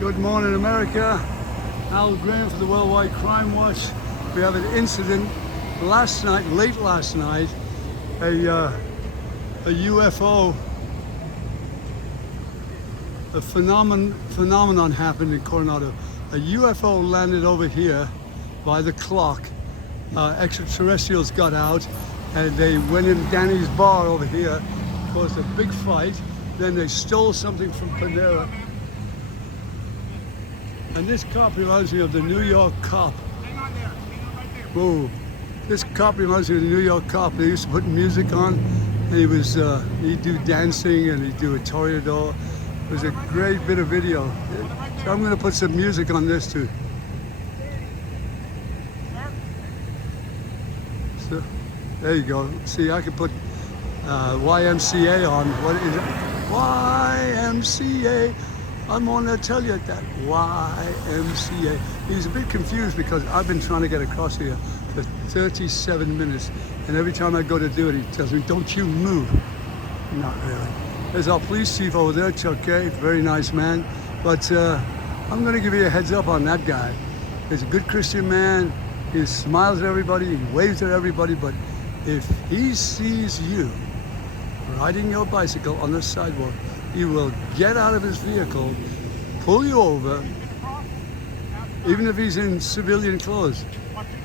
Good morning, America. Al Graham for the Worldwide Crime Watch. We have an incident last night, late last night. A UFO, a phenomenon happened in Coronado. A UFO landed over here by the clock. Extraterrestrials got out and they went in Danny's bar over here, caused a big fight. Then they stole something from Panera. And this cop reminds me of the New York cop. Whoa. This cop reminds me of the New York cop. They used to put music on, and he'd do dancing and he'd do a toreador. It was a great bit of video. So I'm going to put some music on this too. So, there you go. See, I can put YMCA on. What is it? YMCA. I'm going to tell you that YMCA. He's a bit confused because I've been trying to get across here for 37 minutes. And every time I go to do it, he tells me, don't you move. Not really. There's our police chief over there, Chuck K. Very nice man. But I'm going to give you a heads up on that guy. He's a good Christian man. He smiles at everybody. He waves at everybody. But if he sees you riding your bicycle on the sidewalk, he will get out of his vehicle, pull you over, even if he's in civilian clothes,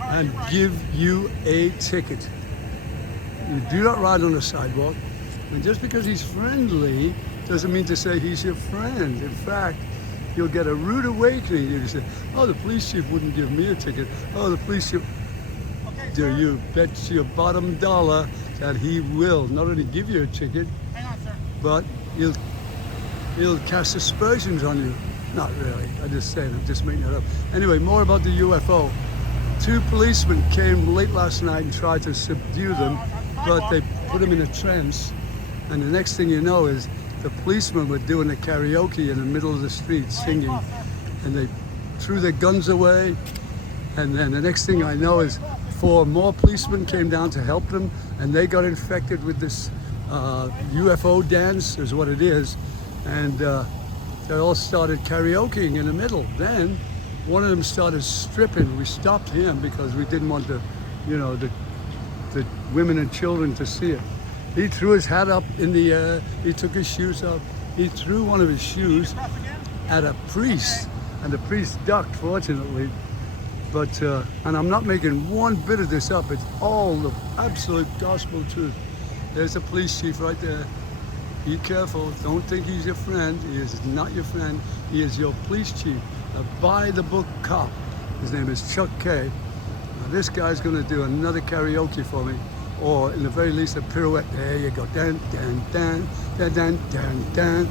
and give you a ticket. You do not ride on the sidewalk, and just because he's friendly doesn't mean to say he's your friend. In fact, you'll get a rude awakening. You say, oh, the police chief wouldn't give me a ticket. Oh, the police chief... Do you bet your bottom dollar that he will not only give you a ticket, but he'll cast aspersions on you. Not really, I'm just saying, I'm just making it up. Anyway, more about the UFO. 2 policemen came late last night and tried to subdue them, but they put them in a trance. And the next thing you know is the policemen were doing a karaoke in the middle of the street singing. And they threw their guns away. And then the next thing I know is 4 more policemen came down to help them, and they got infected with this UFO dance, is what it is. And they all started karaokeing in the middle. Then one of them started stripping. We stopped him because we didn't want the women and children to see it. He threw his hat up in the air. He took his shoes off. He threw one of his shoes at a priest, and the priest ducked, fortunately. But, and I'm not making one bit of this up. It's all the absolute gospel truth. There's the police chief right there. Be careful. Don't think he's your friend. He is not your friend. He is your police chief, a by-the-book cop. His name is Chuck K. Now, this guy's going to do another karaoke for me, or in the very least a pirouette. There you go. Dan, dan, dan, dan, dan, dan, dan,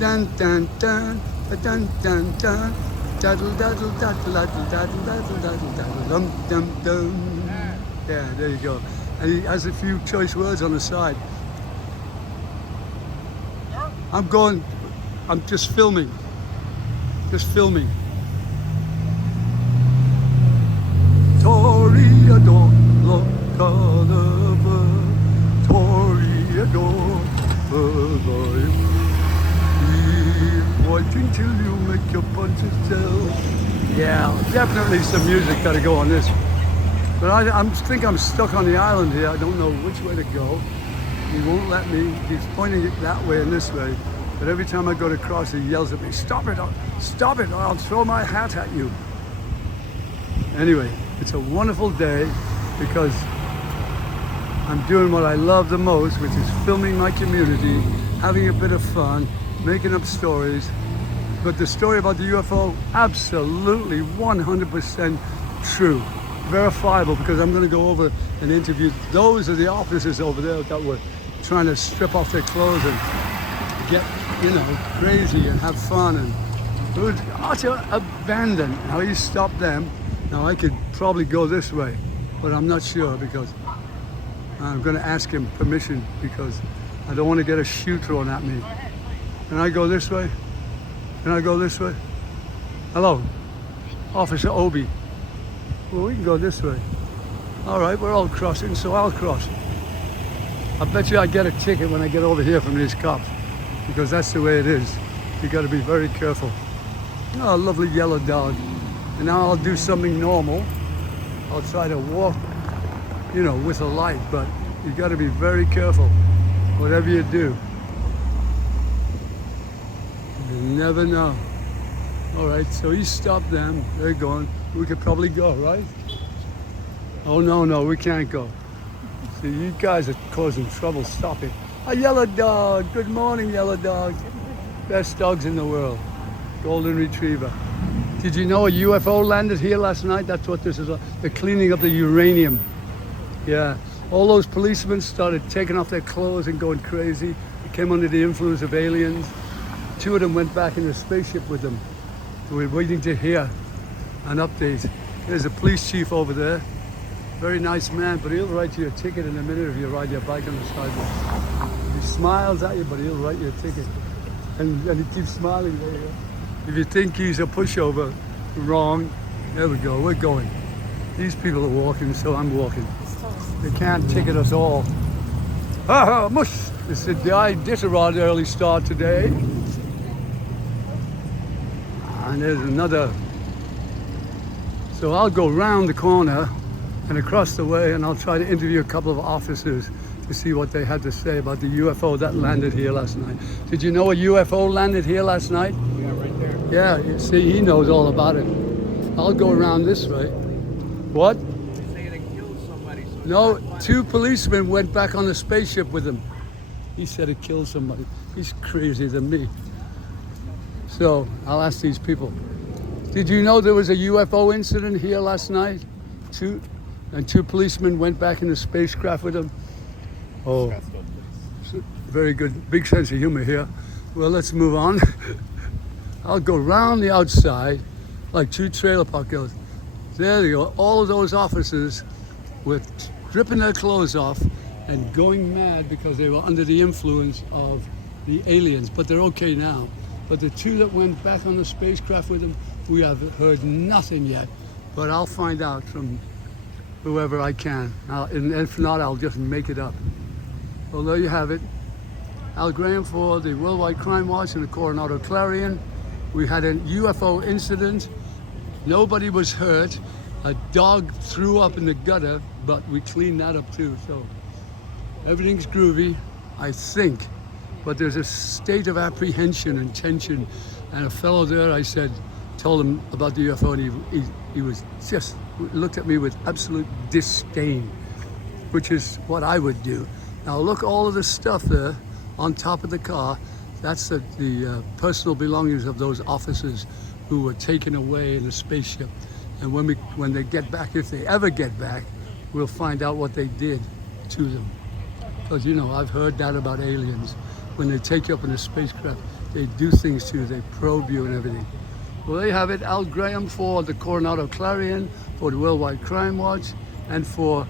dan, dan, dan, dan, dan, dan. Daddle, daddle, daddle, daddle, daddle, daddle, daddle, daddle, dum, dum, dum. Yeah, there you go. And he has a few choice words on the side. I'm just filming. Just filming. Toreador, local Toreador, watching till you make your punches tell. Yeah, definitely some music got to go on this. But I think I'm stuck on the island here. I don't know which way to go. He won't let me. He's pointing it that way and this way. But every time I go to cross, he yells at me, stop it, or I'll throw my hat at you. Anyway, it's a wonderful day because I'm doing what I love the most, which is filming my community, having a bit of fun, making up stories. But the story about the UFO, absolutely 100% true. Verifiable, because I'm going to go over and interview those are the officers over there that were trying to strip off their clothes and get, crazy and have fun, and it was utter abandon. Now he stopped them. Now I could probably go this way, but I'm not sure because I'm going to ask him permission because I don't want to get a shoe thrown at me. Can I go this way? Can I go this way? Hello, Officer Obi. Well, we can go this way. All right, we're all crossing, so I'll cross. I bet you I get a ticket when I get over here from these cops, because that's the way it is. You got to be very careful. Oh, a lovely yellow dog. And now I'll do something normal. I'll try to walk, with a light, but you got to be very careful, whatever you do. You never know. All right, so he stopped them. They're going. We could probably go, right? Oh, no, we can't go. See, you guys are causing trouble. Stop it. A yellow dog. Good morning, yellow dog. Best dogs in the world. Golden Retriever. Did you know a UFO landed here last night? That's what this is. They're cleaning up the uranium. Yeah. All those policemen started taking off their clothes and going crazy. They came under the influence of aliens. 2 of them went back in the spaceship with them. So we're waiting to hear an update. There's a police chief over there. Very nice man, but he'll write you a ticket in a minute if you ride your bike on the sidewalk. He smiles at you, but he'll write you a ticket. And he keeps smiling there. If you think he's a pushover, wrong. There we go, we're going. These people are walking, so I'm walking. They can't ticket us all. Ha mush! They said the Iditarod early start today. And there's another. So I'll go round the corner and across the way, and I'll try to interview a couple of officers to see what they had to say about the UFO that landed here last night. Did you know a UFO landed here last night? Yeah, right there. Yeah, you see, he knows all about it. I'll go around this way. What? They say they killed somebody. So No, 2 policemen went back on the spaceship with him. He said it killed somebody. He's crazier than me. So I'll ask these people. Did you know there was a UFO incident here last night? 2 policemen went back in the spacecraft with him. Oh, very good. Big sense of humor here. Well, let's move on. I'll go round the outside like 2 trailer park girls. There they go. All of those officers were ripping their clothes off and going mad because they were under the influence of the aliens. But they're okay now. But the 2 that went back on the spacecraft with them, we have heard nothing yet. But I'll find out from whoever I can. And if not, I'll just make it up. Well, there you have it. Al Graham for the Worldwide Crime Watch and the Coronado Clarion. We had a UFO incident. Nobody was hurt. A dog threw up in the gutter, but we cleaned that up too. So everything's groovy, I think. But there's a state of apprehension and tension. And a fellow there, told him about the UFO, and he was just looked at me with absolute disdain, which is what I would do. Now look, all of the stuff there on top of the car, that's the personal belongings of those officers who were taken away in the spaceship. And when they get back, if they ever get back, we'll find out what they did to them. Because I've heard that about aliens. When they take you up in a spacecraft, they do things to you, they probe you and everything. Well, there you have it. Al Graham for the Coronado Clarion, for the Worldwide Crime Watch, and for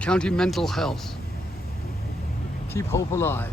County Mental Health. Keep hope alive.